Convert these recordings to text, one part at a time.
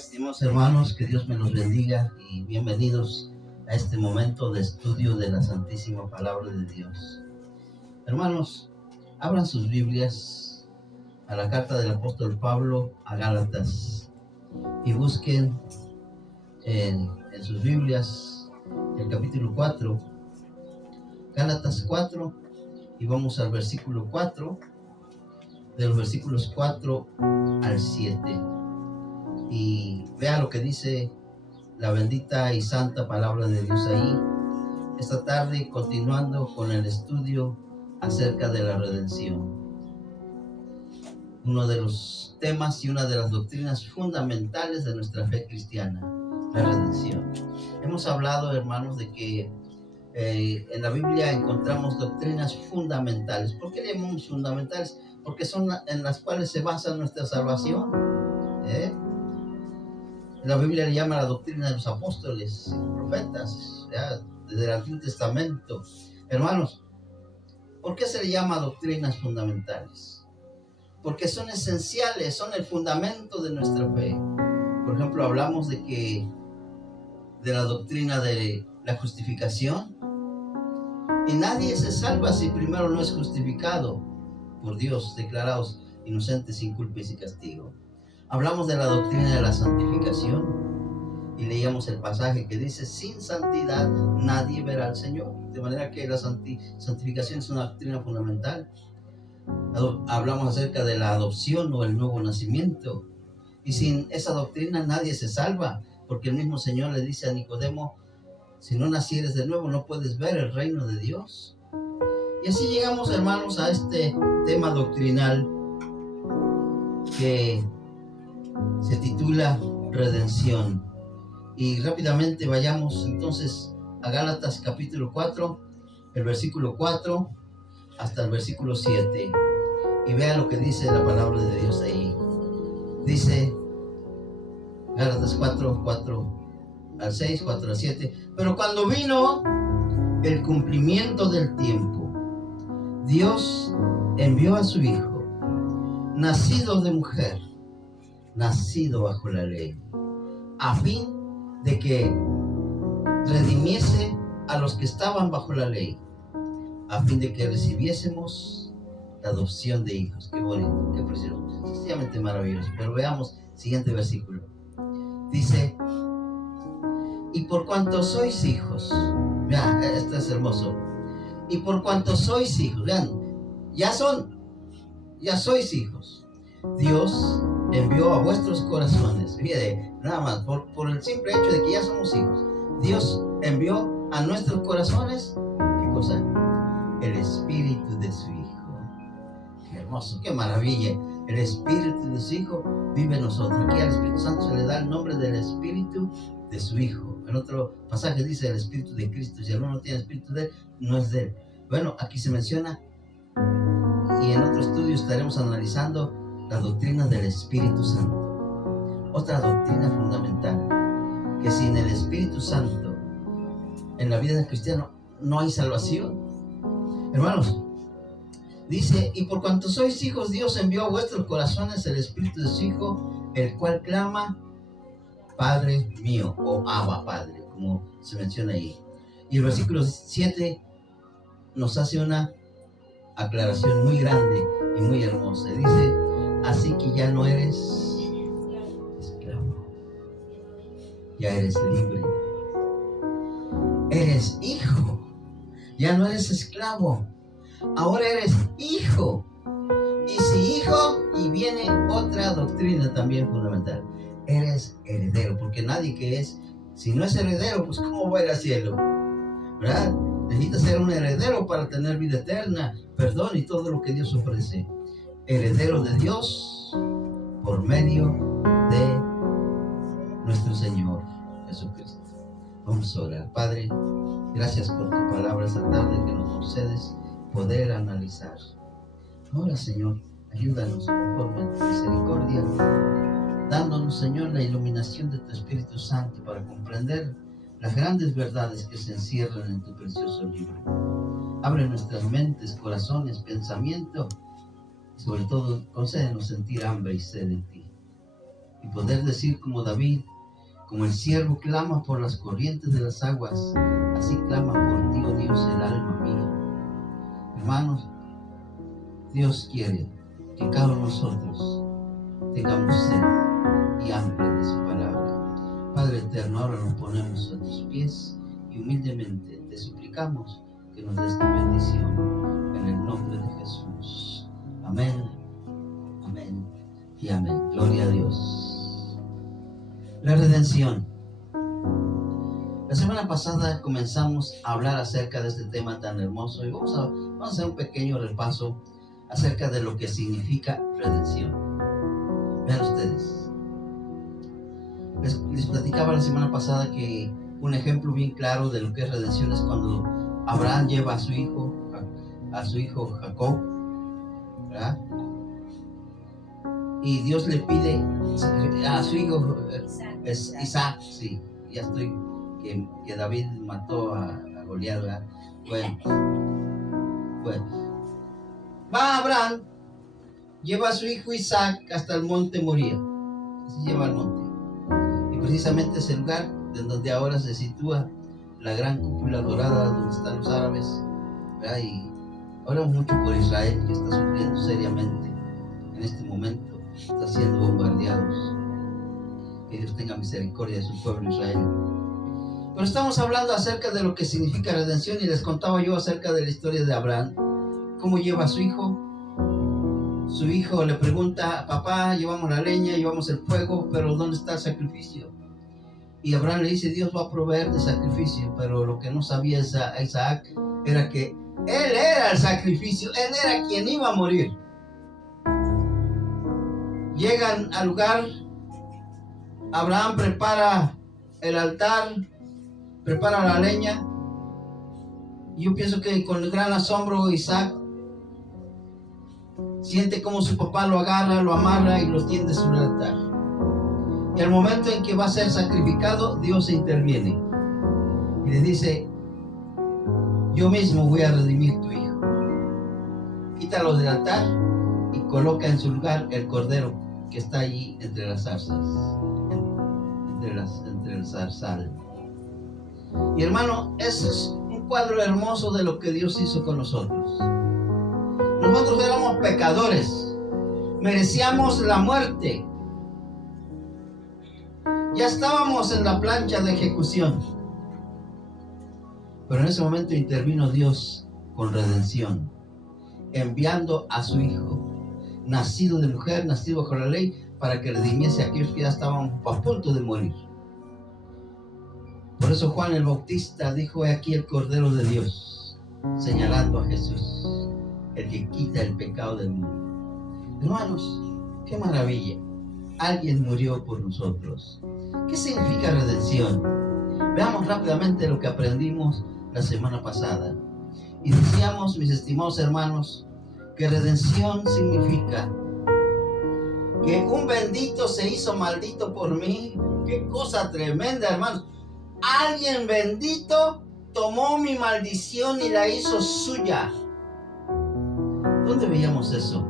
estimados hermanos, que Dios me los bendiga y bienvenidos a este momento de estudio de la Santísima Palabra de Dios. Hermanos, abran sus Biblias a la carta del apóstol Pablo a Gálatas y busquen en sus Biblias el capítulo 4, Gálatas 4, y vamos al versículo 4, de los versículos 4 al 7. Y vea lo que dice la bendita y santa palabra de Dios ahí. Esta tarde, continuando con el estudio acerca de la redención. Uno de los temas y una de las doctrinas fundamentales de nuestra fe cristiana, la redención. Hemos hablado, hermanos, de que en la Biblia encontramos doctrinas fundamentales. ¿Por qué le llamamos fundamentales? Porque son en las cuales se basa nuestra salvación. La Biblia le llama la doctrina de los apóstoles y profetas, ¿ya? Desde el Antiguo Testamento. Hermanos, ¿por qué se le llama doctrinas fundamentales? Porque son esenciales, son el fundamento de nuestra fe. Por ejemplo, hablamos de la doctrina de la justificación. Y nadie se salva si primero no es justificado por Dios, declarados inocentes, sin culpa y sin castigo. Hablamos de la doctrina de la santificación y leíamos el pasaje que dice: sin santidad nadie verá al Señor. De manera que la santificación es una doctrina fundamental. Hablamos acerca de la adopción o el nuevo nacimiento, y sin esa doctrina nadie se salva, porque el mismo Señor le dice a Nicodemo: si no nacieres de nuevo no puedes ver el reino de Dios. Y así llegamos, hermanos, a este tema doctrinal que se titula redención. Y rápidamente vayamos entonces a Gálatas capítulo 4, el versículo 4 hasta el versículo 7, y vean lo que dice la palabra de Dios ahí. Dice Gálatas 4, 4 al 6, 4 al 7: pero cuando vino el cumplimiento del tiempo, Dios envió a su Hijo, nacido de mujer, nacido bajo la ley, a fin de que redimiese a los que estaban bajo la ley, a fin de que recibiésemos la adopción de hijos. Qué bonito, qué precioso, sencillamente maravilloso. Pero veamos el siguiente versículo. Dice: y por cuanto sois hijos, vean, esto es hermoso. Y por cuanto sois hijos, vean, ya sois hijos, Dios envió a vuestros corazones, fíjate, nada más, por el simple hecho de que ya somos hijos, Dios envió a nuestros corazones, ¿qué cosa? El Espíritu de su Hijo. Qué hermoso, qué maravilla. El Espíritu de su Hijo vive en nosotros. Aquí al Espíritu Santo se le da el nombre del Espíritu de su Hijo. En otro pasaje dice el Espíritu de Cristo. Si alguno no tiene Espíritu de Él, no es de Él. Bueno, aquí se menciona, y en otro estudio estaremos analizando la doctrina del Espíritu Santo. Otra doctrina fundamental, que sin el Espíritu Santo en la vida del cristiano no hay salvación. Hermanos, dice: y por cuanto sois hijos, Dios envió a vuestros corazones el Espíritu de su Hijo, el cual clama: Padre mío, o Abba, Padre, como se menciona ahí. Y el versículo 7 nos hace una aclaración muy grande y muy hermosa. Dice: así que ya no eres esclavo, ya eres libre. Eres hijo, ya no eres esclavo, ahora eres hijo. Y si hijo, y viene otra doctrina también fundamental: eres heredero, porque nadie que es, si no es heredero, pues ¿cómo va a ir al cielo? ¿Verdad? Necesita ser un heredero para tener vida eterna, perdón y todo lo que Dios ofrece. Heredero de Dios por medio de nuestro Señor Jesucristo. Vamos a orar. Padre, gracias por tu palabra esta tarde que nos concedes poder analizar. Ahora, Señor, ayúdanos conforme a tu misericordia, dándonos, Señor, la iluminación de tu Espíritu Santo para comprender las grandes verdades que se encierran en tu precioso libro. Abre nuestras mentes, corazones, pensamiento, y sobre todo concédenos sentir hambre y sed de ti. y poder decir como David: como el siervo clama por las corrientes de las aguas, así clama por ti, oh Dios, el alma mía. Hermanos, Dios quiere que cada uno de nosotros tengamos sed y hambre de su palabra. Padre eterno, ahora nos ponemos a tus pies y humildemente te suplicamos que nos des tu bendición en el nombre de Jesús. Amén, amén y amén. Gloria a Dios. La redención. La semana pasada comenzamos a hablar acerca de este tema tan hermoso y vamos a hacer un pequeño repaso acerca de lo que significa redención. Vean ustedes, les platicaba la semana pasada que un ejemplo bien claro de lo que es redención es cuando Abraham lleva a su hijo Jacob, ¿verdad? Y Dios le pide a su hijo Isaac, sí, ya estoy, que David mató a Goliat, ¿verdad? Bueno, va Abraham, lleva a su hijo Isaac hasta el monte Moría, se lleva al monte, y precisamente es el lugar de donde ahora se sitúa la gran cúpula dorada donde están los árabes, ¿verdad? Y oramos mucho por Israel, que está sufriendo seriamente en este momento. Está siendo bombardeados. Que Dios tenga misericordia de su pueblo Israel. Pero estamos hablando acerca de lo que significa redención, y les contaba yo acerca de la historia de Abraham, cómo lleva a su hijo. Su hijo le pregunta: papá, llevamos la leña, llevamos el fuego, pero ¿dónde está el sacrificio? Y Abraham le dice: Dios va a proveer de sacrificio. Pero lo que no sabía Isaac era que él era el sacrificio, él era quien iba a morir. Llegan al lugar, Abraham prepara el altar, prepara la leña. Yo pienso que con el gran asombro Isaac siente como su papá lo agarra, lo amarra y lo tiende sobre el altar. Y al momento en que va a ser sacrificado, Dios interviene y le dice: yo mismo voy a redimir tu hijo. Quítalo del altar y coloca en su lugar el cordero que está allí entre las zarzas, entre el zarzal. Y hermano, ese es un cuadro hermoso de lo que Dios hizo con nosotros. Nosotros éramos pecadores, merecíamos la muerte, ya estábamos en la plancha de ejecución, pero en ese momento intervino Dios con redención, enviando a su hijo, nacido de mujer, nacido bajo la ley, para que redimiese a aquellos que ya estaban a punto de morir. Por eso Juan el Bautista dijo: he aquí el Cordero de Dios, señalando a Jesús, el que quita el pecado del mundo. Hermanos, qué maravilla, alguien murió por nosotros. ¿Qué significa redención? Veamos rápidamente lo que aprendimos la semana pasada. Y decíamos, mis estimados hermanos, que redención significa que un bendito se hizo maldito por mí. Qué cosa tremenda, hermanos. Alguien bendito tomó mi maldición y la hizo suya. ¿Dónde veíamos eso?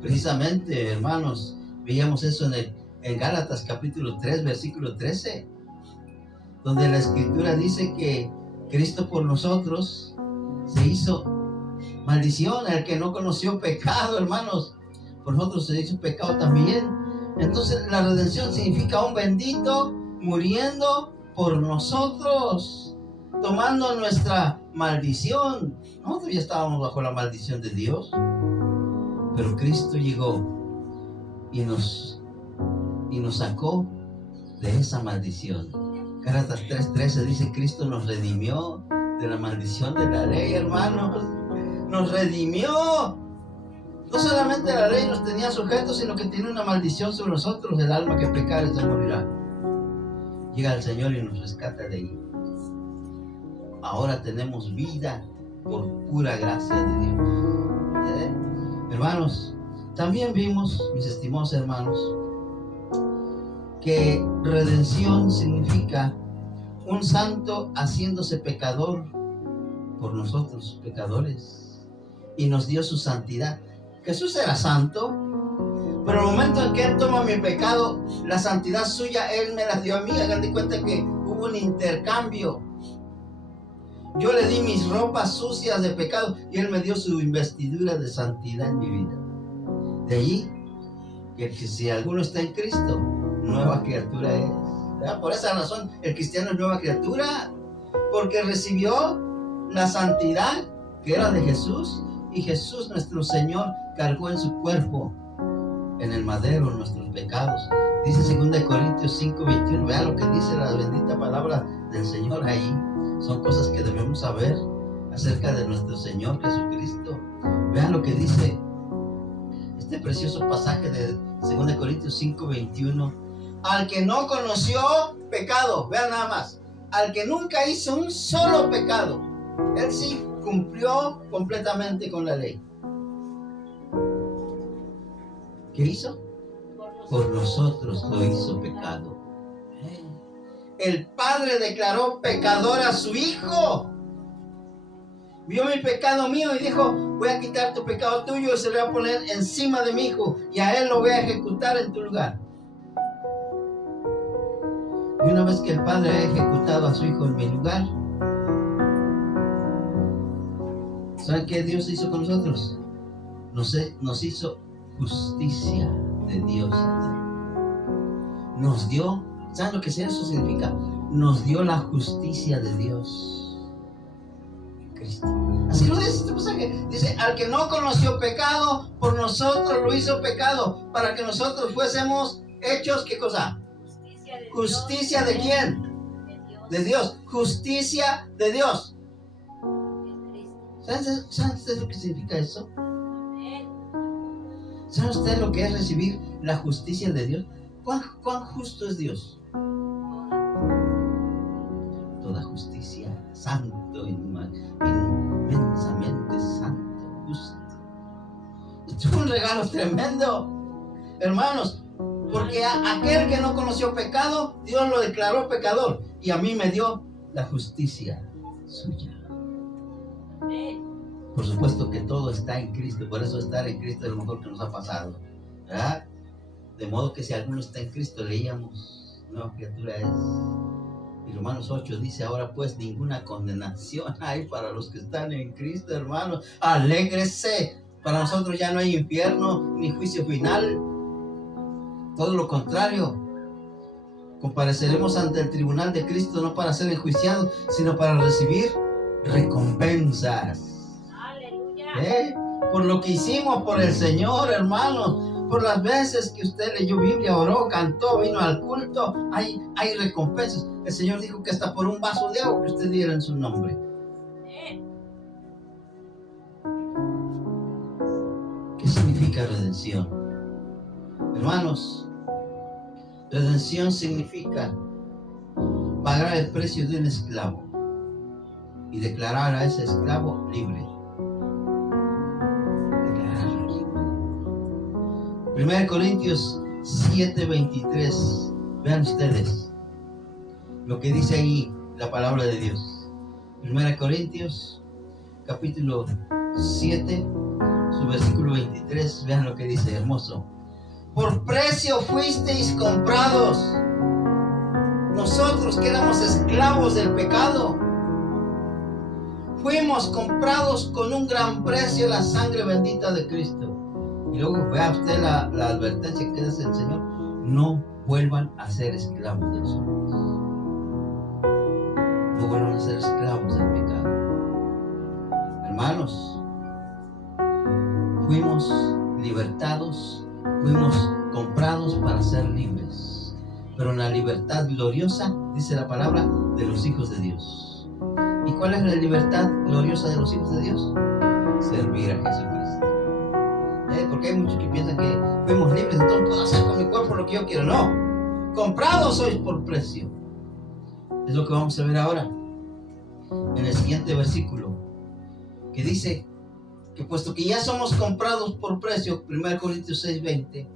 Precisamente, hermanos, veíamos eso en Gálatas capítulo 3, versículo 13, donde la escritura dice que Cristo por nosotros se hizo maldición. El que no conoció pecado, hermanos, por nosotros se hizo pecado también. Entonces la redención significa un bendito muriendo por nosotros, tomando nuestra maldición. Nosotros ya estábamos bajo la maldición de Dios, pero Cristo llegó y nos sacó de esa maldición. Gálatas 3:13 dice: Cristo nos redimió de la maldición de la ley, hermanos. Nos redimió. No solamente la ley nos tenía sujetos, sino que tiene una maldición sobre nosotros: el alma que pecare se morirá. Llega el Señor y nos rescata de ahí. Ahora tenemos vida por pura gracia de Dios. Hermanos, también vimos, mis estimados hermanos, que redención significa un santo haciéndose pecador por nosotros, pecadores, y nos dio su santidad. Jesús era santo, Pero el momento en que Él toma mi pecado, la santidad suya, Él me la dio a mí. Hagan de cuenta que hubo un intercambio. Yo le di mis ropas sucias de pecado y Él me dio su investidura de santidad en mi vida. De allí, que si alguno está en Cristo, nueva criatura es. ¿Verdad? Por esa razón, el cristiano es nueva criatura, porque recibió la santidad que era de Jesús, y Jesús nuestro Señor cargó en su cuerpo, en el madero, nuestros pecados. Dice 2 Corintios 5:21. Vean lo que dice la bendita palabra del Señor ahí. Son cosas que debemos saber acerca de nuestro Señor Jesucristo. Vean lo que dice este precioso pasaje de 2 Corintios 5:21. Al que no conoció pecado, vean nada más, al que nunca hizo un solo pecado, él sí cumplió completamente con la ley. ¿Qué hizo? Por nosotros lo hizo pecado. El Padre declaró pecador a su Hijo. Vio mi pecado mío y dijo: voy a quitar tu pecado tuyo y se lo voy a poner encima de mi Hijo, y a Él lo voy a ejecutar en tu lugar. Y una vez que el Padre ha ejecutado a su Hijo en mi lugar, ¿saben qué Dios hizo con nosotros? Nos hizo justicia de Dios. Nos dio, ¿saben lo que eso significa? Nos dio la justicia de Dios en Cristo. Así lo dice este pasaje. Dice: al que no conoció pecado, por nosotros lo hizo pecado, para que nosotros fuésemos hechos, ¿qué cosa? ¿Justicia de quién? De Dios. Justicia de Dios. ¿Saben ustedes lo que significa eso? ¿Saben ustedes lo que es recibir la justicia de Dios? ¿Cuán justo es Dios? Toda justicia, santo, inmensamente santo, justo. Esto es un regalo tremendo, hermanos. Porque a aquel que no conoció pecado, Dios lo declaró pecador, y a mí me dio la justicia suya. Por supuesto que todo está en Cristo, por eso estar en Cristo es lo mejor que nos ha pasado, ¿verdad? De modo que si alguno está en Cristo, leíamos, nueva criatura es. Y Romanos 8 dice: ahora pues ninguna condenación hay para los que están en Cristo, hermanos. Alégrese. Para nosotros ya no hay infierno ni juicio final. Todo lo contrario, compareceremos ante el tribunal de Cristo no para ser enjuiciados, sino para recibir recompensas. ¡Aleluya! Por lo que hicimos por el Señor, hermanos, por las veces que usted leyó Biblia, oró, cantó, vino al culto, hay recompensas. El Señor dijo que hasta por un vaso de agua que usted diera en su nombre. ¿Qué significa redención? Hermanos, redención significa pagar el precio de un esclavo y declarar a ese esclavo libre. Declararlo libre. 1 Corintios 7:23. Vean ustedes lo que dice ahí la palabra de Dios. 1 Corintios capítulo 7, su versículo 23. Vean lo que dice, hermoso. Por precio fuisteis comprados. Nosotros que éramos esclavos del pecado, fuimos comprados con un gran precio, la sangre bendita de Cristo. Y luego vea usted la advertencia que dice el Señor: no vuelvan a ser esclavos de los hombres. No vuelvan a ser esclavos del pecado. Hermanos, fuimos libertados. Fuimos comprados para ser libres, pero en la libertad gloriosa, dice la palabra, de los hijos de Dios. ¿Y cuál es la libertad gloriosa de los hijos de Dios? Servir a Jesucristo. Porque hay muchos que piensan que fuimos libres, entonces puedo hacer con mi cuerpo lo que yo quiero. No, comprados sois por precio. Es lo que vamos a ver ahora en el siguiente versículo, que dice que puesto que ya somos comprados por precio, 1 Corintios 6:20,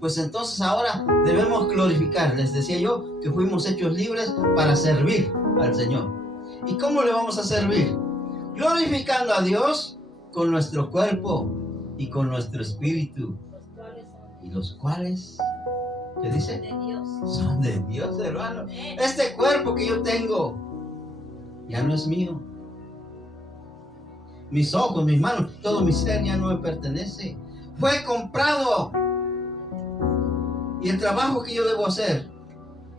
pues entonces ahora debemos glorificar. Les decía yo que fuimos hechos libres para servir al Señor. ¿Y cómo le vamos a servir? Glorificando a Dios con nuestro cuerpo y con nuestro espíritu. y los cuales, ¿qué dice? De Dios. Son de Dios, hermano. Este cuerpo que yo tengo ya no es mío. Mis ojos, mis manos, todo mi ser ya no me pertenece. Fue comprado. Y el trabajo que yo debo hacer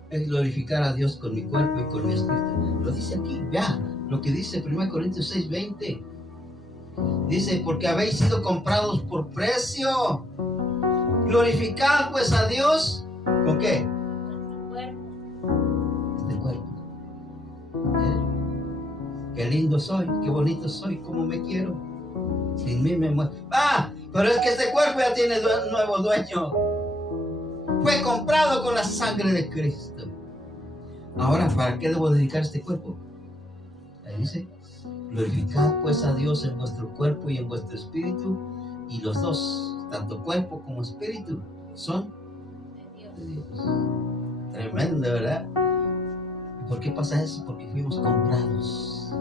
es glorificar a Dios con mi cuerpo y con mi espíritu. Lo dice aquí, ya, lo que dice 1 Corintios 6:20. Dice, porque habéis sido comprados por precio. Glorificad pues a Dios, ¿con qué? Este cuerpo. Qué lindo soy, qué bonito soy, cómo me quiero. Sin mí me muero. Pero es que este cuerpo ya tiene nuevo dueño. Fue comprado con la sangre de Cristo. Ahora, ¿para qué debo dedicar este cuerpo? Ahí dice, glorificad pues a Dios en vuestro cuerpo y en vuestro espíritu. Y los dos, tanto cuerpo como espíritu, son de Dios. Tremendo, ¿verdad? ¿Por qué pasa eso? Porque fuimos comprados.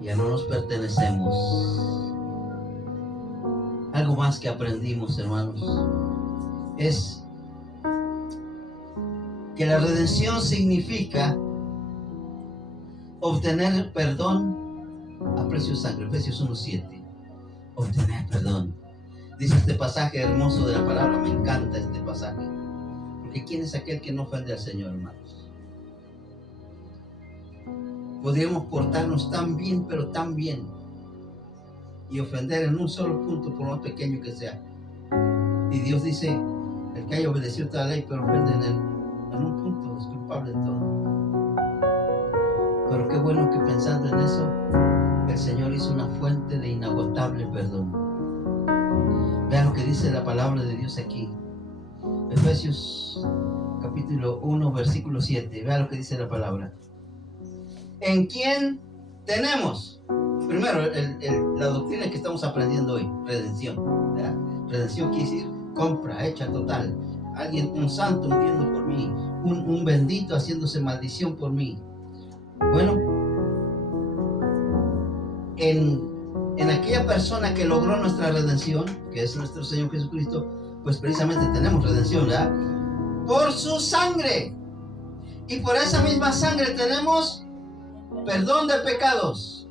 Ya no nos pertenecemos. Algo más que aprendimos, hermanos, es que la redención significa obtener perdón a precio de sangre. Efesios 1:7. Obtener perdón. Dice este pasaje hermoso de la palabra, me encanta este pasaje. Porque ¿quién es aquel que no ofende al Señor, hermanos? Podríamos portarnos tan bien, pero tan bien, y ofender en un solo punto, por más pequeño que sea. Y Dios dice, el que haya obedecido toda la ley, pero ofende en un punto, es culpable de todo. Pero qué bueno que pensando en eso, el Señor hizo una fuente de inagotable perdón. Vean lo que dice la palabra de Dios aquí. Efesios capítulo 1, versículo 7. Vean lo que dice la palabra. ¿En quién tenemos? Primero, la doctrina que estamos aprendiendo hoy, redención. ¿Verdad? Redención quiere decir compra, hecha total. Alguien, un santo muriendo por mí, un bendito haciéndose maldición por mí. Bueno, en aquella persona que logró nuestra redención, que es nuestro Señor Jesucristo, pues precisamente tenemos redención, ¿verdad? Por su sangre. Y por esa misma sangre tenemos perdón de pecados.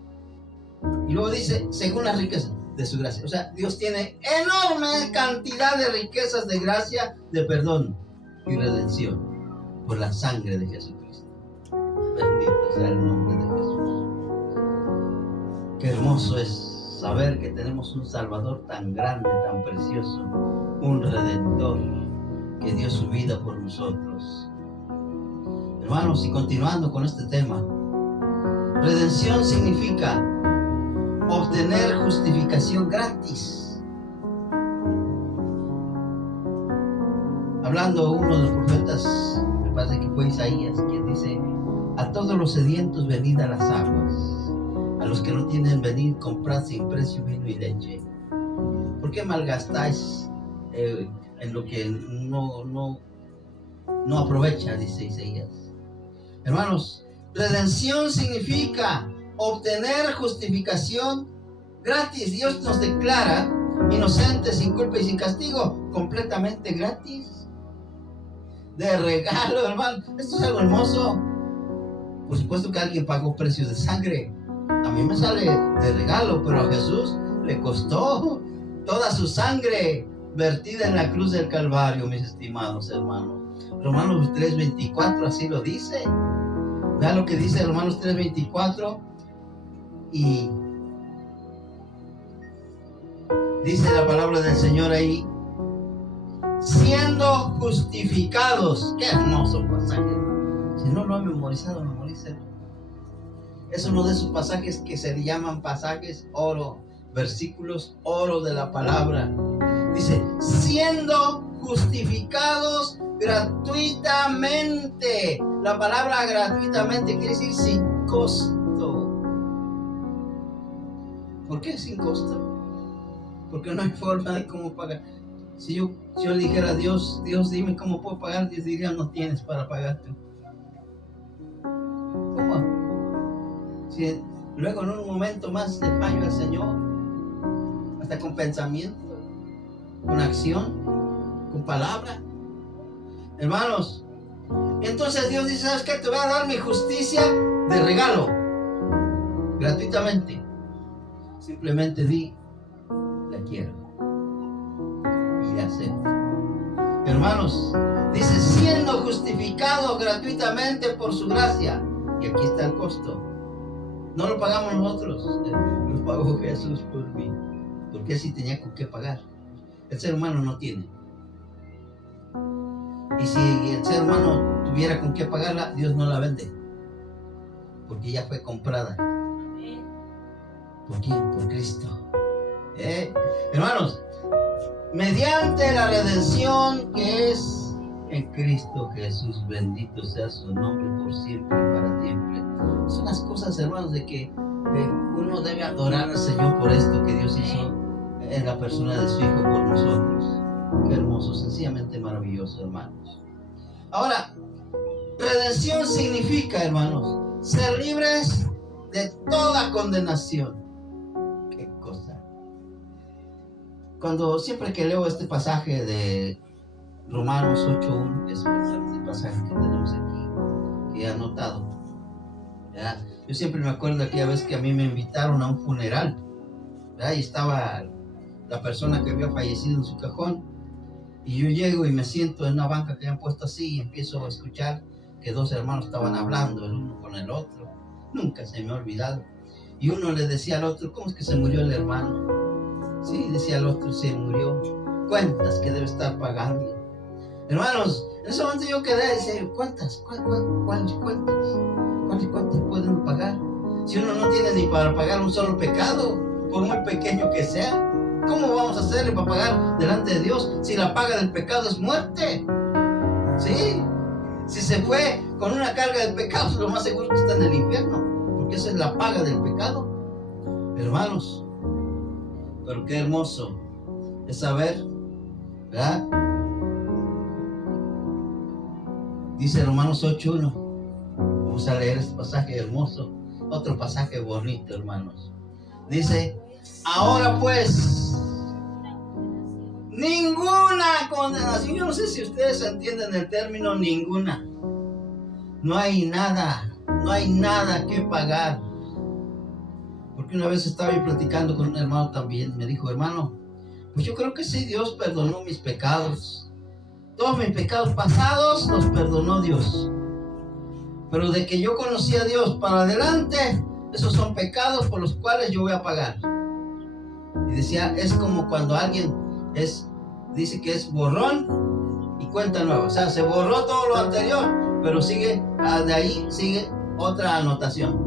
Y luego dice, según las riquezas de su gracia. O sea, Dios tiene enorme cantidad de riquezas de gracia, de perdón y redención por la sangre de Jesucristo. Bendito sea el nombre de Jesús. Qué hermoso es saber que tenemos un Salvador tan grande, tan precioso, un Redentor que dio su vida por nosotros. Hermanos, y continuando con este tema, redención significa obtener justificación gratis. Hablando uno de los profetas, me parece que fue Isaías, quien dice, a todos los sedientos venid a las aguas, a los que no tienen venid comprad sin precio vino y leche. ¿Por qué malgastáis en lo que no aprovecha? Dice Isaías. Hermanos, redención significa obtener justificación gratis. Dios nos declara inocentes, sin culpa y sin castigo, completamente gratis. De regalo, hermano. Esto es algo hermoso. Por supuesto que alguien pagó precios de sangre. A mí me sale de regalo, pero a Jesús le costó toda su sangre vertida en la cruz del Calvario, mis estimados hermanos. Romanos 3:24 así lo dice. Vean lo que dice Romanos 3:24. Y dice la palabra del Señor ahí, siendo justificados. Qué hermoso pasaje. Si no lo han memorizado, memorícenlo. Es uno de esos pasajes que se llaman pasajes oro, versículos oro de la palabra. Dice, siendo justificados gratuitamente. La palabra gratuitamente quiere decir sin costo. ¿Por qué sin costo? Porque no hay forma de cómo pagar. Si yo le dijera a Dios, dime cómo puedo pagar, Dios diría, no tienes para pagar tú. ¿Cómo? Si luego en un momento más le fallo al Señor, hasta con pensamiento. con acción, con palabra. Hermanos, entonces Dios dice, ¿sabes qué? Te voy a dar mi justicia de regalo, gratuitamente. Simplemente di, la quiero y la acepto. Hermanos, dice, siendo justificados gratuitamente por su gracia. Y aquí está el costo. No lo pagamos nosotros, lo pagó Jesús por mí, porque él sí tenía con qué pagar. El ser humano no tiene. Y si el ser humano tuviera con qué pagarla, Dios no la vende, porque ya fue comprada. ¿Por quién? Por Cristo. Hermanos, mediante la redención que es en Cristo Jesús, bendito sea su nombre por siempre y para siempre. Son las cosas, hermanos, de que uno debe adorar al Señor por esto que Dios hizo en la persona de su Hijo por nosotros. Qué hermoso, sencillamente maravilloso, hermanos. Ahora, redención significa, hermanos, ser libres de toda condenación. Qué cosa. Siempre que leo este pasaje de Romanos 8:1, que es el pasaje que tenemos aquí, que he anotado, ¿verdad? Yo siempre me acuerdo de aquella vez que a mí me invitaron a un funeral, ¿verdad? Y estaba la persona que había fallecido en su cajón, y yo llego y me siento en una banca que habían puesto así, y empiezo a escuchar que dos hermanos estaban hablando el uno con el otro. Nunca se me ha olvidado. Y uno le decía al otro, ¿cómo es que se murió el hermano? Sí, decía el otro, se murió. Cuentas que debe estar pagando. Hermanos, en ese momento yo quedé y decía, ¿cuántas? ¿Cuáles cuentas? ¿Cuáles cuentas pueden pagar? Si uno no tiene ni para pagar un solo pecado, por muy pequeño que sea, ¿cómo vamos a hacerle para pagar delante de Dios si la paga del pecado es muerte? ¿Sí? Si se fue con una carga de pecados, lo más seguro es que está en el infierno, porque esa es la paga del pecado. Hermanos, pero qué hermoso es saber, ¿verdad? Dice Romanos 8:1. Vamos a leer este pasaje hermoso, otro pasaje bonito, hermanos. Dice, ahora pues, ninguna condenación. Yo no sé si ustedes entienden el término ninguna. No hay nada que pagar. Porque una vez estaba yo platicando con un hermano también. Me dijo, hermano, pues yo creo que sí, Dios perdonó mis pecados. Todos mis pecados pasados los perdonó Dios. Pero de que yo conocí a Dios para adelante, esos son pecados por los cuales yo voy a pagar. Y decía, es como cuando alguien dice que es borrón y cuenta nueva. O sea, se borró todo lo anterior, pero de ahí sigue otra anotación.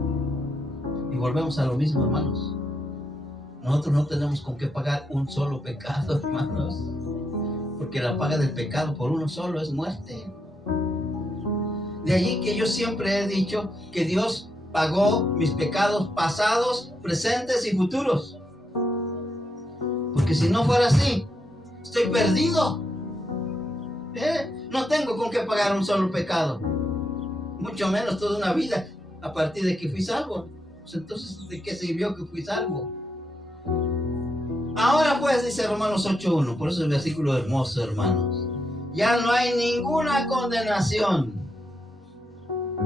Y volvemos a lo mismo, hermanos. Nosotros no tenemos con qué pagar un solo pecado, hermanos. Porque la paga del pecado por uno solo es muerte. De allí que yo siempre he dicho que Dios pagó mis pecados pasados, presentes y futuros. Porque si no fuera así, estoy perdido. No tengo con qué pagar un solo pecado. Mucho menos toda una vida a partir de que fui salvo. Pues entonces, ¿de qué sirvió que fui salvo? Ahora pues, dice Romanos 8:1, por eso es el versículo hermoso, hermanos. Ya no hay ninguna condenación.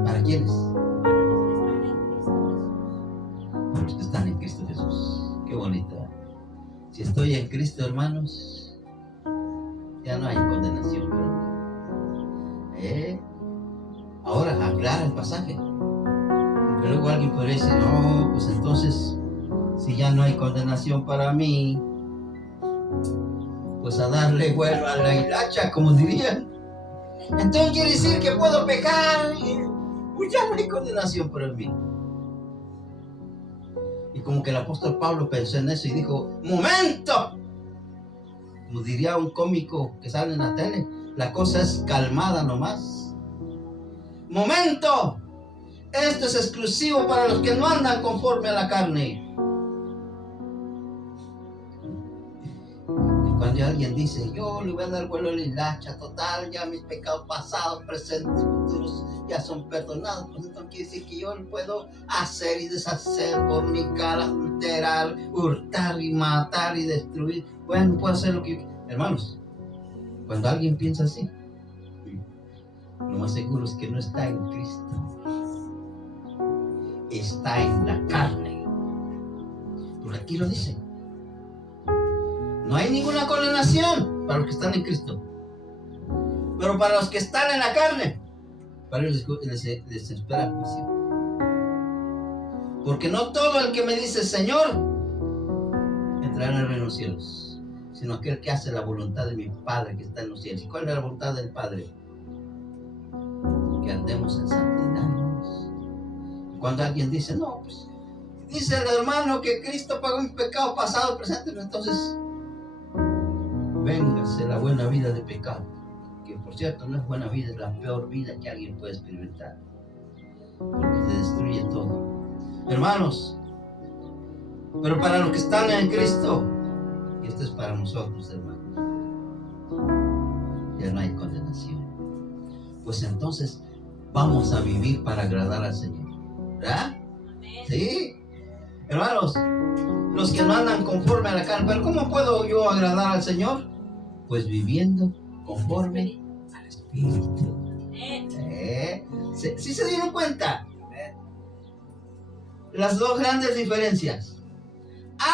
¿Para quiénes? Para los que están en Cristo Jesús. Qué bonito. Si estoy en Cristo, hermanos, ya no hay condenación para mí. Ahora aclara el pasaje. Porque luego alguien podría decir, no, pues entonces, si ya no hay condenación para mí, pues a darle vuelo a la hilacha, como dirían. Entonces quiere decir que puedo pecar y pues ya no hay condenación para mí. Y como que el apóstol Pablo pensó en eso y dijo, ¡momento! Como diría un cómico que sale en la tele, la cosa es calmada nomás. ¡Momento! Esto es exclusivo para los que no andan conforme a la carne. Y cuando alguien dice, yo le voy a dar vuelo a la hilacha, total, ya mis pecados pasados, presentes, futuros, ya son perdonados, pues entonces quiere decir que yo puedo hacer y deshacer, fornicar, adulterar, hurtar y matar y destruir. Bueno, puedo hacer lo que yo quiera. Hermanos, cuando alguien piensa así, lo más seguro es que no está en Cristo, está en la carne. Por aquí lo dice: no hay ninguna condenación para los que están en Cristo, pero para los que están en la carne, para ellos les espera juicio. Porque no todo el que me dice Señor entrará en el reino de los cielos, sino aquel que hace la voluntad de mi Padre que está en los cielos. ¿Y cuál es la voluntad del Padre? Que andemos en santidad. Cuando alguien dice, no, pues dice el hermano que Cristo pagó mi pecado pasado, presente, entonces véngase la buena vida de pecado, que por cierto no es buena vida, es la peor vida que alguien puede experimentar, porque se destruye todo. Hermanos, pero para los que están en Cristo, y esto es para nosotros, hermanos, ya no hay condenación. Pues entonces vamos a vivir para agradar al Señor, ¿verdad? Sí, hermanos, los que no andan conforme a la carne. Pero ¿cómo puedo yo agradar al Señor? Pues viviendo conforme al Espíritu. ¿Sí se dieron cuenta? Las dos grandes diferencias.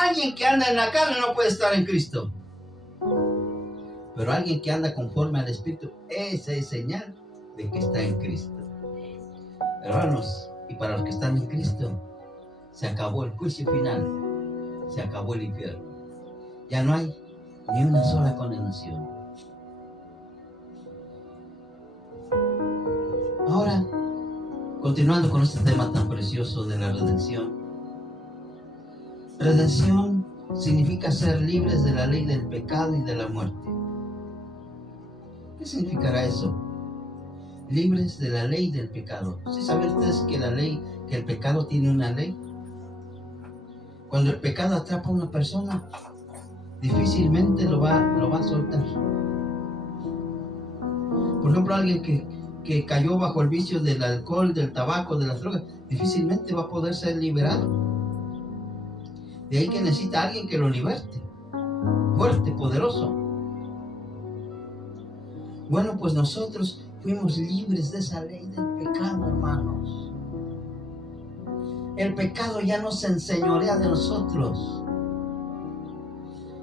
Alguien que anda en la carne no puede estar en Cristo, pero alguien que anda conforme al Espíritu, esa es señal de que está en Cristo. Hermanos, y para los que están en Cristo, se acabó el juicio final, se acabó el infierno. Ya no hay ni una sola condenación. Ahora, continuando con este tema tan precioso de la redención. Redención significa ser libres de la ley del pecado y de la muerte. ¿Qué significará eso? Libres de la ley del pecado. ¿Sí saben ustedes que la ley, que el pecado tiene una ley? Cuando el pecado atrapa a una persona, difícilmente lo va a soltar. Por ejemplo, alguien que cayó bajo el vicio del alcohol, del tabaco, de las drogas, difícilmente va a poder ser liberado. De ahí que necesita a alguien que lo liberte, fuerte, poderoso. Bueno, pues nosotros fuimos libres de esa ley del pecado, hermanos. El pecado ya no se enseñorea de nosotros.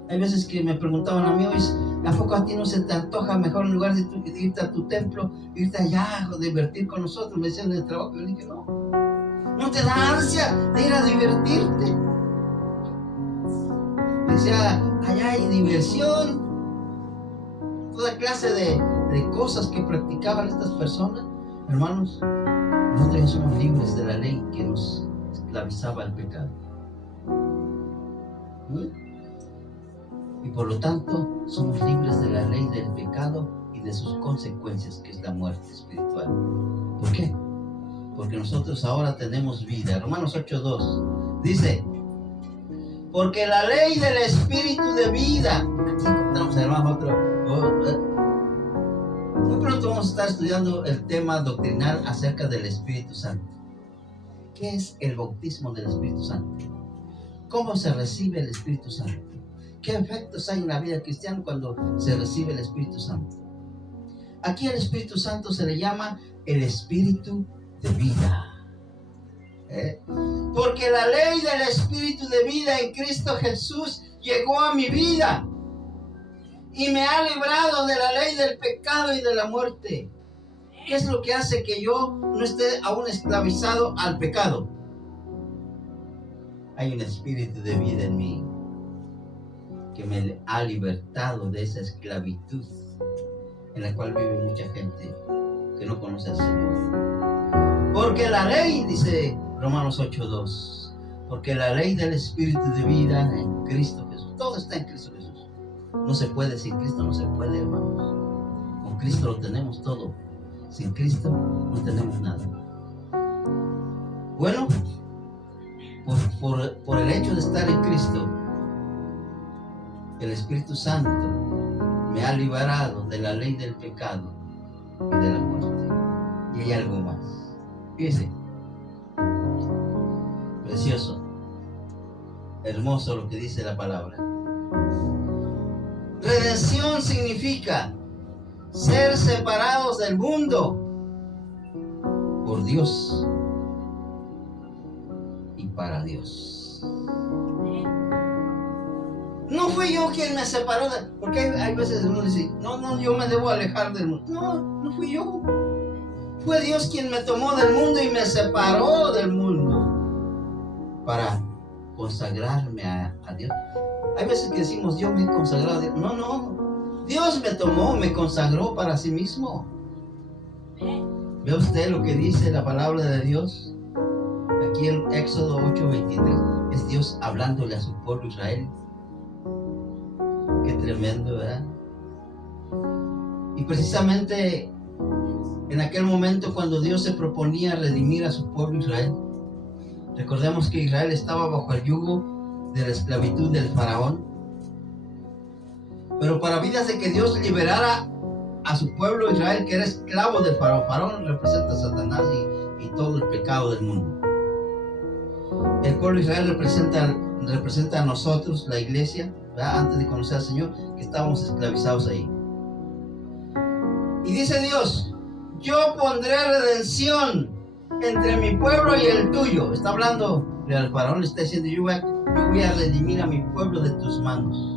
Hay veces que me preguntaban a mí, ¿a poco a ti no se te antoja mejor en lugar de irte a tu templo, irte allá a divertir con nosotros? Me decían en el trabajo. Yo dije, no te da ansia de ir a divertirte. Decía, allá hay diversión, toda clase de cosas que practicaban estas personas. Hermanos, nosotros ya somos libres de la ley que nos esclavizaba al pecado. Y por lo tanto, somos libres de la ley del pecado y de sus consecuencias, que es la muerte espiritual. ¿Por qué? Porque nosotros ahora tenemos vida. Romanos 8:2 dice: porque la ley del Espíritu de vida. Aquí encontramos, hermanos, muy pronto vamos a estar estudiando el tema doctrinal acerca del Espíritu Santo. ¿Qué es el bautismo del Espíritu Santo? ¿Cómo se recibe el Espíritu Santo? ¿Qué efectos hay en la vida cristiana cuando se recibe el Espíritu Santo? Aquí el Espíritu Santo se le llama el Espíritu de vida. Porque la ley del Espíritu de vida en Cristo Jesús llegó a mi vida y me ha librado de la ley del pecado y de la muerte. ¿Qué es lo que hace que yo no esté aún esclavizado al pecado? Hay un espíritu de vida en mí que me ha libertado de esa esclavitud en la cual vive mucha gente que no conoce al Señor. Porque la ley, dice Romanos 8:2, porque la ley del Espíritu de vida en Cristo Jesús, todo está en Cristo Jesús. No se puede, sin Cristo no se puede, hermanos. Con Cristo lo tenemos todo. Sin Cristo no tenemos nada. Bueno, por el hecho de estar en Cristo, el Espíritu Santo me ha liberado de la ley del pecado y de la muerte. Y hay algo más. Fíjense, precioso, hermoso lo que dice la palabra. Redención significa ser separados del mundo por Dios y para Dios. No fui yo quien me separó, porque hay veces uno dice, no, yo me debo alejar del mundo. No fui yo. Fue Dios quien me tomó del mundo y me separó del mundo para consagrarme a Dios. Hay veces que decimos, yo me he consagrado a Dios. No. Dios me tomó, me consagró para sí mismo. ¿Ve usted lo que dice la palabra de Dios? Aquí en Éxodo 8:23 es Dios hablándole a su pueblo Israel. Qué tremendo, ¿verdad? Y precisamente en aquel momento cuando Dios se proponía redimir a su pueblo Israel, recordemos que Israel estaba bajo el yugo de la esclavitud del faraón. Pero para vidas de que Dios liberara a su pueblo Israel, que era esclavo del faraón. Faraón representa a Satanás y todo el pecado del mundo. El pueblo Israel representa a nosotros, la iglesia, ¿verdad? Antes de conocer al Señor, que estábamos esclavizados ahí. Y dice Dios, yo pondré redención entre mi pueblo y el tuyo. Está hablando al faraón, le está diciendo, yo voy a redimir a mi pueblo de tus manos.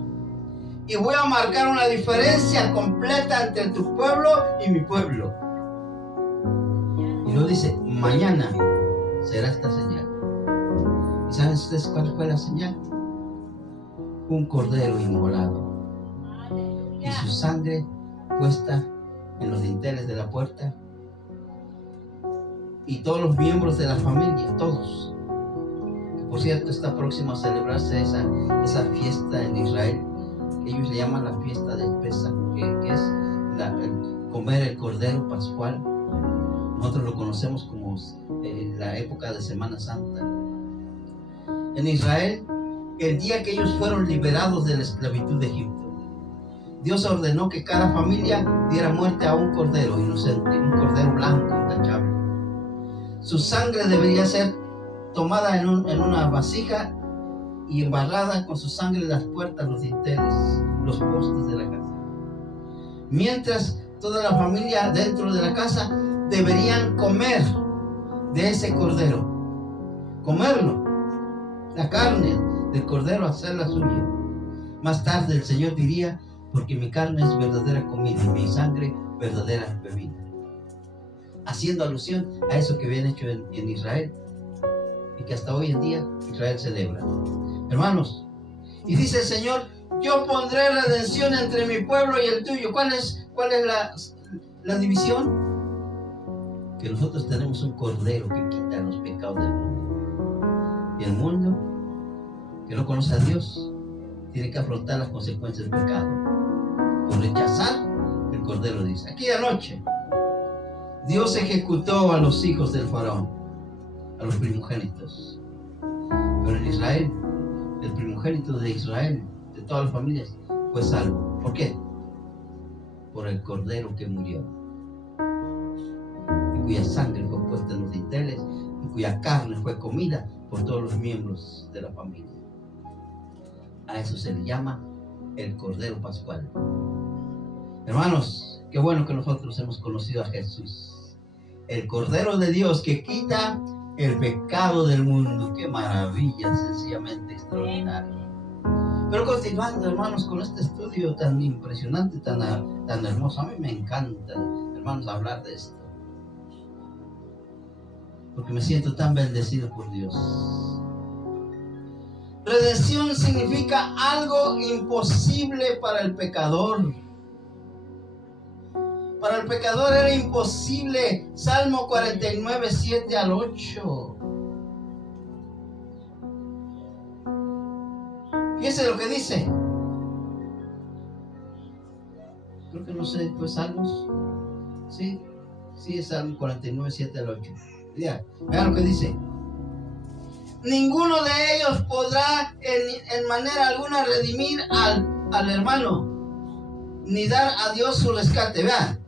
Y voy a marcar una diferencia completa entre tu pueblo y mi pueblo. Y luego dice, mañana será esta señal. ¿Y saben ustedes cuál fue la señal? Un cordero inmolado. Y su sangre puesta en los dinteles de la puerta. Y todos los miembros de la familia, todos. Que por cierto está próximo a celebrarse esa fiesta en Israel. Ellos le llaman la fiesta del Pesaj, que es el comer el cordero pascual. Nosotros lo conocemos como la época de Semana Santa. En Israel, el día que ellos fueron liberados de la esclavitud de Egipto, Dios ordenó que cada familia diera muerte a un cordero inocente, un cordero blanco, intachable. Su sangre debería ser tomada en una vasija y embarrada con su sangre las puertas, los dinteles, los postes de la casa. Mientras toda la familia dentro de la casa deberían comer de ese cordero, comerlo, la carne del cordero, hacerla suya. Más tarde el Señor diría, porque mi carne es verdadera comida y mi sangre verdadera bebida, haciendo alusión a eso que habían hecho en Israel y que hasta hoy en día Israel celebra. Hermanos, y dice el Señor, yo pondré redención entre mi pueblo y el tuyo. ¿Cuál es la división? Que nosotros tenemos un cordero que quita los pecados del mundo. Y el mundo, que no conoce a Dios, tiene que afrontar las consecuencias del pecado. Por rechazar el cordero, dice. Aquella noche, Dios ejecutó a los hijos del faraón, a los primogénitos. Pero en Israel, el primogénito de Israel, de todas las familias, fue salvo. ¿Por qué? Por el cordero que murió, y cuya sangre fue puesta en los dinteles, y cuya carne fue comida por todos los miembros de la familia. A eso se le llama el cordero pascual. Hermanos, qué bueno que nosotros hemos conocido a Jesús, el cordero de Dios que quita el pecado del mundo. Qué maravilla, sencillamente extraordinaria. Pero continuando, hermanos, con este estudio tan impresionante, tan hermoso, a mí me encanta, hermanos, hablar de esto, porque me siento tan bendecido por Dios. Redención significa algo imposible para el pecador. Para el pecador era imposible. Salmo 49, 7 al 8. Fíjese lo que dice. Creo que no sé, ¿fue Salmos? Sí, es Salmo 49, 7 al 8. Vean lo que dice. Ninguno de ellos podrá en manera alguna redimir al hermano, ni dar a Dios su rescate. Vean.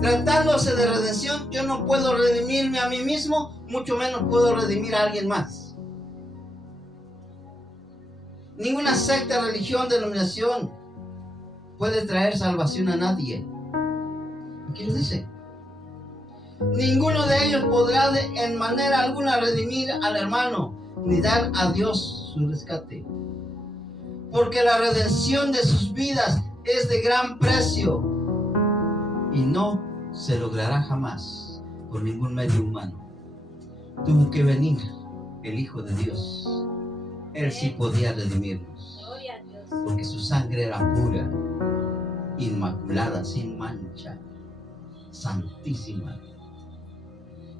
Tratándose de redención, yo no puedo redimirme a mí mismo, mucho menos puedo redimir a alguien más. Ninguna secta, religión, denominación, puede traer salvación a nadie. Aquí nos dice: ninguno de ellos podrá en manera alguna redimir al hermano, ni dar a Dios su rescate. Porque la redención de sus vidas es de gran precio y no se logrará jamás por ningún medio humano. Tuvo que venir el Hijo de Dios. Él sí podía redimirnos, porque su sangre era pura, inmaculada, sin mancha, santísima.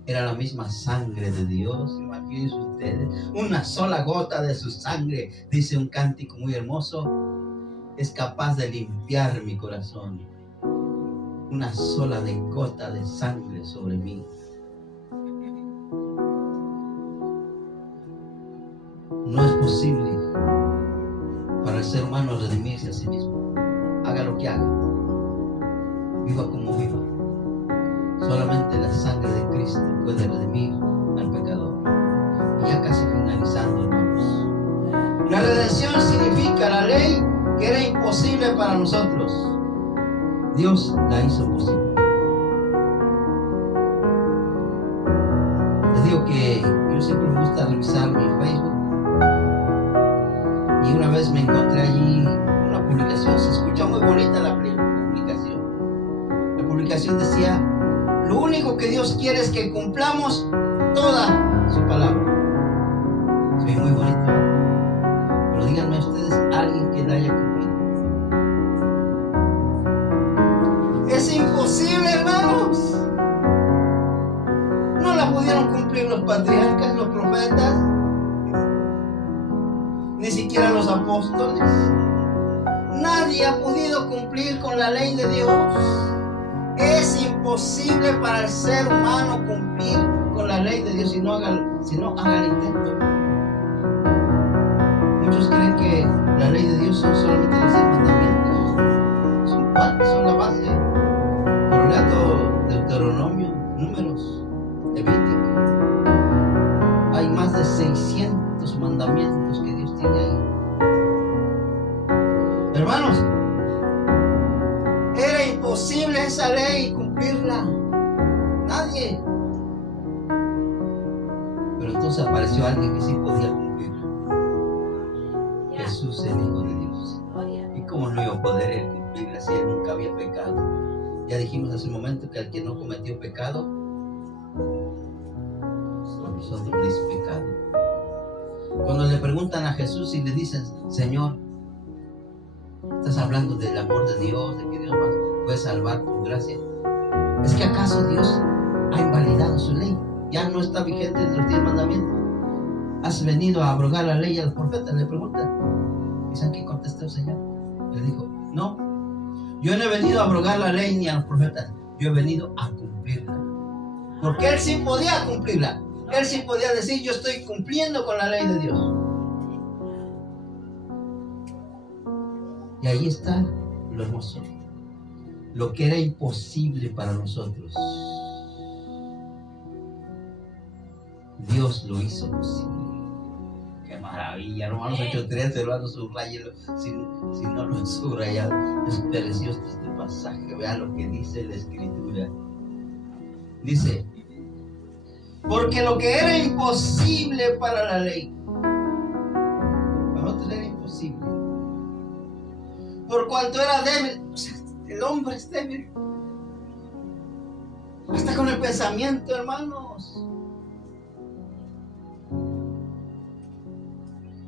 Era la misma sangre de Dios. Imagínense ustedes, una sola gota de su sangre, dice un cántico muy hermoso, es capaz de limpiar mi corazón. Una sola gota de sangre sobre mí. No es posible para el ser humano redimirse a sí mismo. Haga lo que haga, viva como viva. Solamente la sangre de Cristo puede redimir al pecador. Y ya casi finalizando, hermanos. La redención significa la ley que era imposible para nosotros. Dios la hizo posible. Les digo que yo siempre me gusta revisar mi Facebook. Y una vez me encontré allí una publicación. Se escucha muy bonita la publicación. La publicación decía: lo único que Dios quiere es que cumplamos toda su palabra. Sí, muy bonito. Pero díganme ustedes, alguien que la haya cumplido. Es imposible, hermanos. No la pudieron cumplir los patriarcas, los profetas, ni siquiera los apóstoles. Nadie ha podido cumplir con la ley de Dios. Es imposible para el ser humano cumplir con la ley de Dios si no haga el intento. Muchos creen que la ley de Dios son solamente los 10 mandamientos. Son la base. Por un lado, Deuteronomio, Números, Levítico. Hay más de 600 mandamientos que Dios tiene ahí. Hermanos, era imposible esa ley cumplirla. Nadie. Pero entonces apareció alguien que sí podía cumplirla. Jesús, el Hijo de Dios. ¿Y cómo no iba a poder él cumplirla si él nunca había pecado? Ya dijimos hace un momento que al que no cometió pecado, por nosotros no hizo pecado. Cuando le preguntan a Jesús y le dicen: Señor, estás hablando del amor de Dios, de que Dios puede salvar por gracia. ¿Es que acaso Dios ha invalidado su ley? ¿Ya no está vigente en los 10 mandamientos? ¿Has venido a abrogar la ley a los profetas? Le preguntan. ¿Y saben qué contestó el Señor? Le dijo: no, yo no he venido a abrogar la ley ni a los profetas. Yo he venido a cumplirla. Porque Él sí podía cumplirla. Él sí podía decir: yo estoy cumpliendo con la ley de Dios. Y ahí está lo hermoso. Lo que era imposible para nosotros, Dios lo hizo posible. ¡Qué maravilla! Romanos 8:3, hermanos, subrayenlo. Si no lo han subrayado, es precioso este pasaje. Vean lo que dice la Escritura. Dice: porque lo que era imposible para la ley, para nosotros era imposible. Por cuanto era débil. O sea, el hombre es débil. Hasta con el pensamiento, hermanos.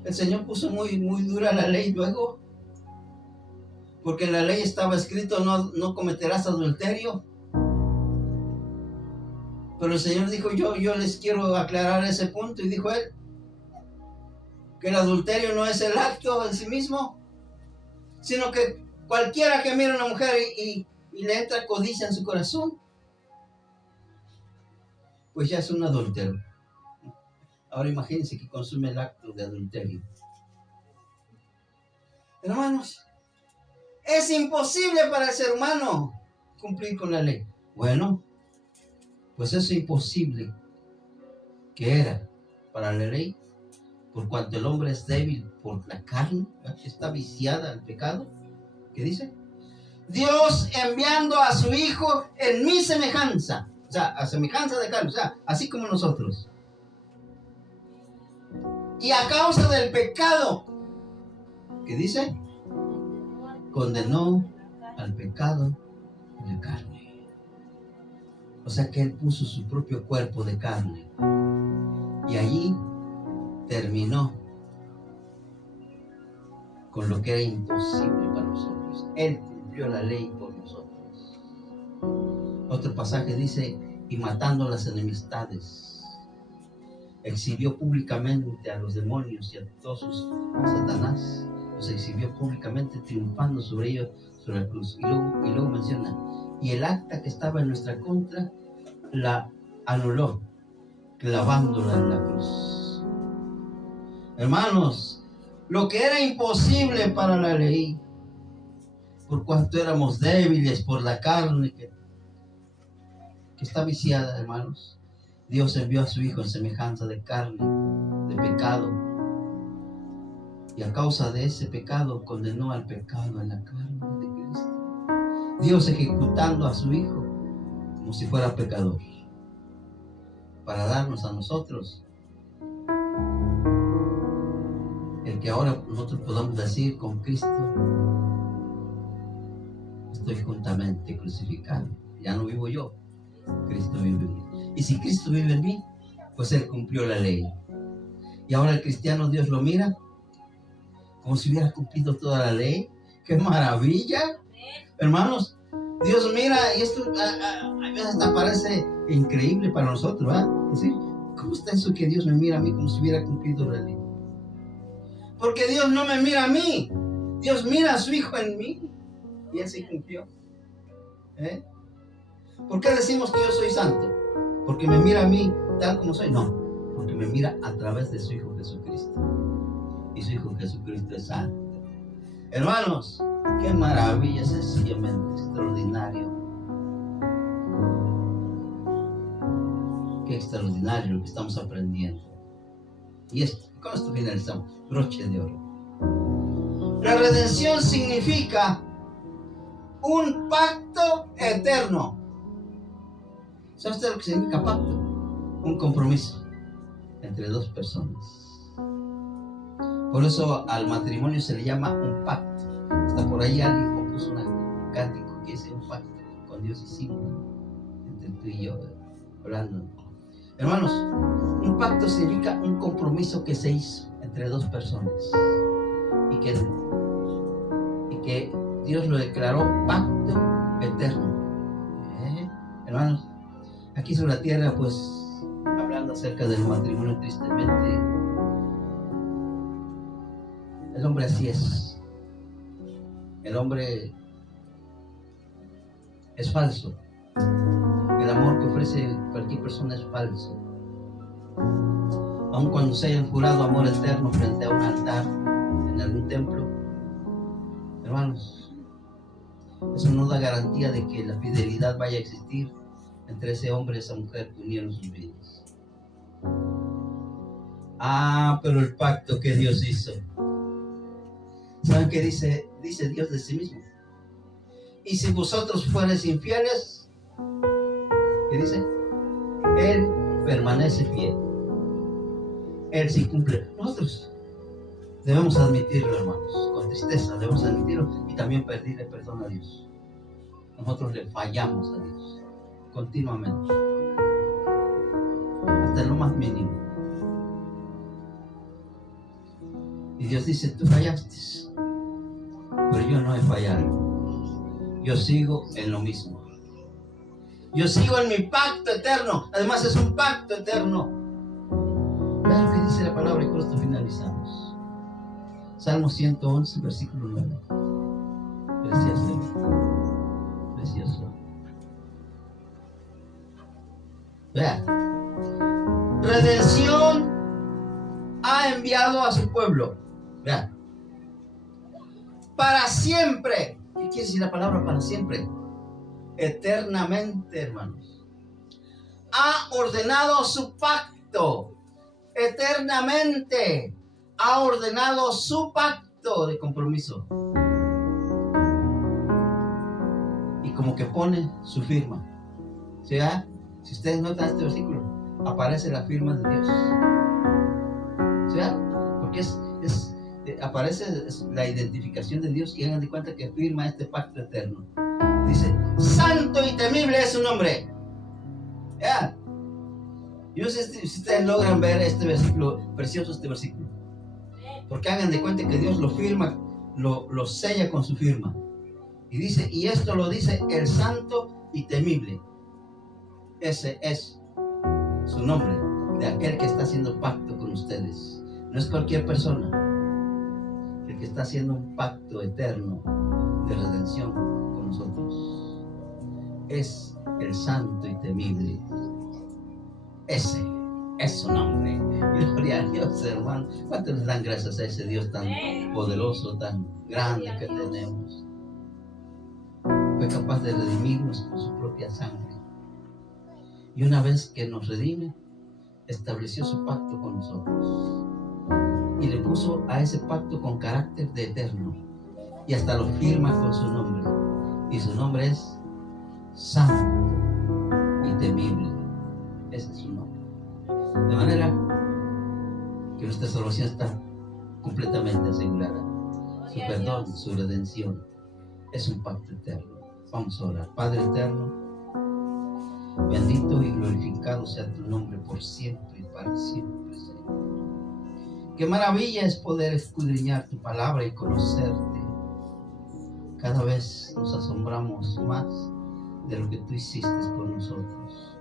El Señor puso muy dura la ley luego. Porque en la ley estaba escrito: no cometerás adulterio. Pero el Señor dijo: yo les quiero aclarar ese punto. Y dijo Él que el adulterio no es el acto en sí mismo, sino que cualquiera que mire a una mujer y le entra codicia en su corazón, pues ya es un adúltero. Ahora imagínense que consume el acto de adulterio. Hermanos, es imposible para el ser humano cumplir con la ley. Bueno, pues eso imposible que era para la ley, por cuanto el hombre es débil por la carne, está viciada al pecado. ¿Qué dice? Dios enviando a su Hijo en mi semejanza, o sea, a semejanza de carne, o sea, así como nosotros. Y a causa del pecado, ¿qué dice? Condenó al pecado de la carne. O sea que Él puso su propio cuerpo de carne. Y allí terminó con lo que era imposible para nosotros. Él cumplió la ley por nosotros. Otro pasaje dice, y matando las enemistades, exhibió públicamente a los demonios y a todos sus Satanás, los exhibió públicamente, triunfando sobre ellos sobre la cruz. Y luego menciona, y el acta que estaba en nuestra contra la anuló, clavándola en la cruz. Hermanos, lo que era imposible para la ley, por cuanto éramos débiles por la carne que está viciada, hermanos, Dios envió a su Hijo en semejanza de carne, de pecado, y a causa de ese pecado condenó al pecado en la carne de Cristo. Dios ejecutando a su Hijo como si fuera pecador, para darnos a nosotros el que ahora nosotros podamos decir con Cristo, estoy juntamente crucificado. Ya no vivo yo, Cristo vive en mí. Y si Cristo vive en mí, pues Él cumplió la ley. Y ahora el cristiano, Dios lo mira como si hubiera cumplido toda la ley. ¡Qué maravilla! Hermanos, Dios mira, y esto a veces hasta parece increíble para nosotros, ¿verdad? Es decir, ¿cómo está eso que Dios me mira a mí como si hubiera cumplido la ley? Porque Dios no me mira a mí, Dios mira a su Hijo en mí, y Él se cumplió. ¿Por qué decimos que yo soy santo? ¿Porque me mira a mí tal como soy? No, porque me mira a través de su Hijo Jesucristo. Y su Hijo Jesucristo es santo. Hermanos, qué maravilla, sencillamente extraordinario. Qué extraordinario lo que estamos aprendiendo. Y con esto finalizamos. Broche de oro. La redención significa un pacto eterno. ¿Sabe usted lo que significa pacto? Un compromiso entre dos personas. Por eso al matrimonio se le llama un pacto. Hasta por ahí alguien compuso un cántico que dice un pacto con Dios hicimos, entre tú y yo, hablando. Hermanos, un pacto significa un compromiso que se hizo entre dos personas y que Dios lo declaró pacto eterno. Hermanos, aquí sobre la tierra, pues, hablando acerca del matrimonio, tristemente, el hombre así es. El hombre es falso. El amor que ofrece cualquier persona es falso. Aun cuando se hayan jurado amor eterno frente a un altar en algún templo, hermanos, eso no da garantía de que la fidelidad vaya a existir entre ese hombre y esa mujer que unieron sus vidas. Pero el pacto que Dios hizo. ¿Saben qué dice Dios de sí mismo? Y si vosotros fueres infieles, ¿qué dice? Él permanece fiel. Él sí cumple. Nosotros debemos admitirlo, hermanos, con tristeza debemos admitirlo y también pedirle perdón a Dios. Nosotros le fallamos a Dios continuamente, hasta en lo más mínimo. Y Dios dice, tú fallaste, pero yo no he fallado. Yo sigo en lo mismo. Yo sigo en mi pacto eterno. Además es un pacto eterno. Vean lo que dice la palabra y con esto finalizamos. Salmo 111, versículo 9. Precioso. Precioso. Vean. Redención ha enviado a su pueblo. Vean. Para siempre. ¿Qué quiere decir la palabra para siempre? Eternamente, hermanos. Ha ordenado su pacto. Eternamente. Ha ordenado su pacto de compromiso. y como que pone su firma. ¿Sí? Si ustedes notan este versículo, aparece la firma de Dios. ¿Sí? Porque aparece la identificación de Dios, y hagan de cuenta que firma este pacto eterno. Dice: santo y temible es su nombre. ¿Ya? Yo no sé si ustedes logran ver este versículo, precioso este versículo. Porque hagan de cuenta que Dios lo firma, lo sella con su firma. Y dice, y esto lo dice el santo y temible. Ese es su nombre, de aquel que está haciendo pacto con ustedes. No es cualquier persona. El que está haciendo un pacto eterno de redención con nosotros es el santo y temible. Ese es su nombre. Gloria a Dios, hermano. ¿Cuántos les dan gracias a ese Dios tan poderoso, tan grande que tenemos? Fue capaz de redimirnos con su propia sangre. Y una vez que nos redime, estableció su pacto con nosotros. Y le puso a ese pacto con carácter de eterno. Y hasta lo firma con su nombre. Y su nombre es santo y temible. Ese es su nombre. De manera que nuestra salvación está completamente asegurada. Su perdón, su redención es un pacto eterno. Vamos a orar. Padre eterno, bendito y glorificado sea tu nombre por siempre y para siempre, Señor. Qué maravilla es poder escudriñar tu palabra y conocerte. Cada vez nos asombramos más de lo que tú hiciste por nosotros.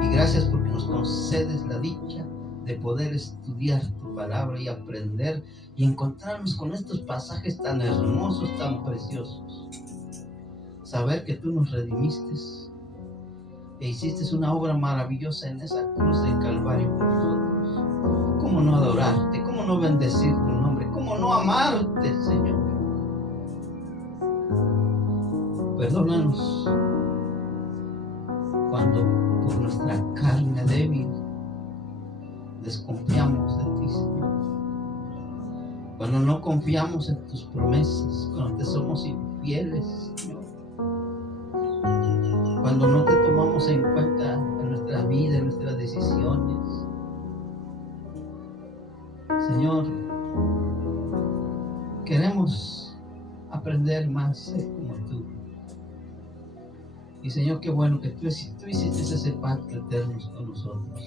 Y gracias porque nos concedes la dicha de poder estudiar tu palabra y aprender y encontrarnos con estos pasajes tan hermosos, tan preciosos. Saber que tú nos redimiste e hiciste una obra maravillosa en esa cruz del Calvario por nosotros. ¿Cómo no adorarte? ¿Cómo no bendecir tu nombre? ¿Cómo no amarte, Señor? Perdónanos cuando por nuestra carne débil desconfiamos de ti, Señor. Cuando no confiamos en tus promesas, cuando te somos infieles, Señor. Cuando no te tomamos en cuenta en nuestra vida, en nuestras decisiones. Señor, queremos aprender más ser como tú. Y Señor, qué bueno que tú hiciste ese pacto eterno con nosotros.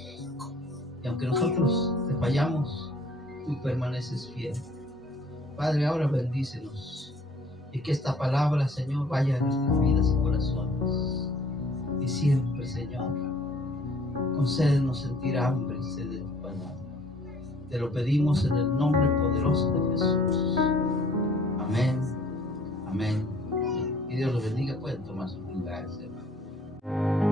Y aunque nosotros te fallamos, tú permaneces fiel. Padre, ahora bendícenos. Y que esta palabra, Señor, vaya a nuestras vidas y corazones. Y siempre, Señor, concédenos sentir hambre y sed de tu palabra. Te lo pedimos en el nombre poderoso de Jesús. Amén. Amén. Y Dios los bendiga. Pueden tomar sus lugares, hermano.